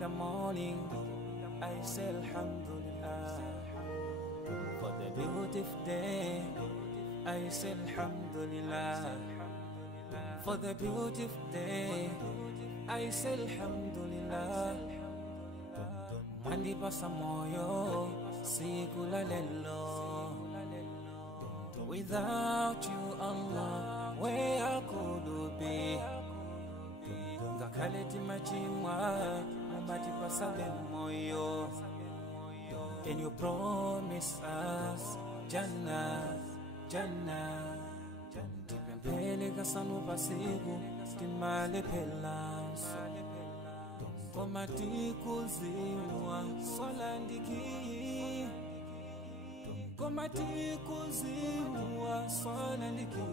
the morning, I say Alhamdulillah. For the beautiful day, I say Alhamdulillah. For the beautiful day, I say Alhamdulillah. Mandi pasa moyo, sigula lelo. Without you, Allah, where could be? Ngakaleti machimwa, mabati pasa moyo. And you promise us Jannah, Jannah. Tipempele kasanu pasiku, timale pelanso. Komati kuziwa, solandiki. Komati kuziwa, solandiki.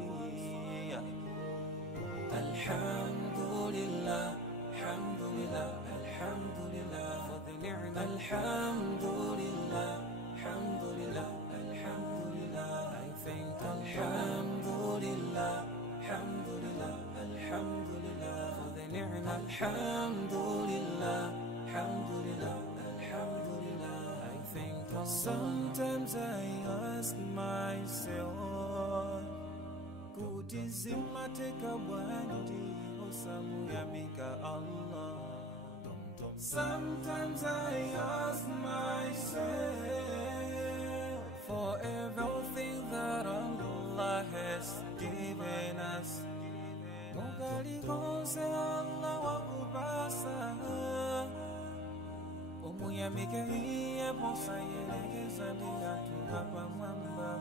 Alhamdulillah, alhamdulillah, alhamdulillah for the ni'mah. Alhamdulillah, alhamdulillah, alhamdulillah. I thank Alhamdulillah, alhamdulillah, alhamdulillah for the ni'mah. Alhamdulillah, alhamdulillah, alhamdulillah. I thank Allah. Sometimes I ask myself, kutizima teka wandi osamu yamika Allah. Sometimes I ask myself for everything that Allah has given us. Mugali kose Allah wa ubasa. Omu yamika hiye posa yelekeza bila tuhapa mwamba.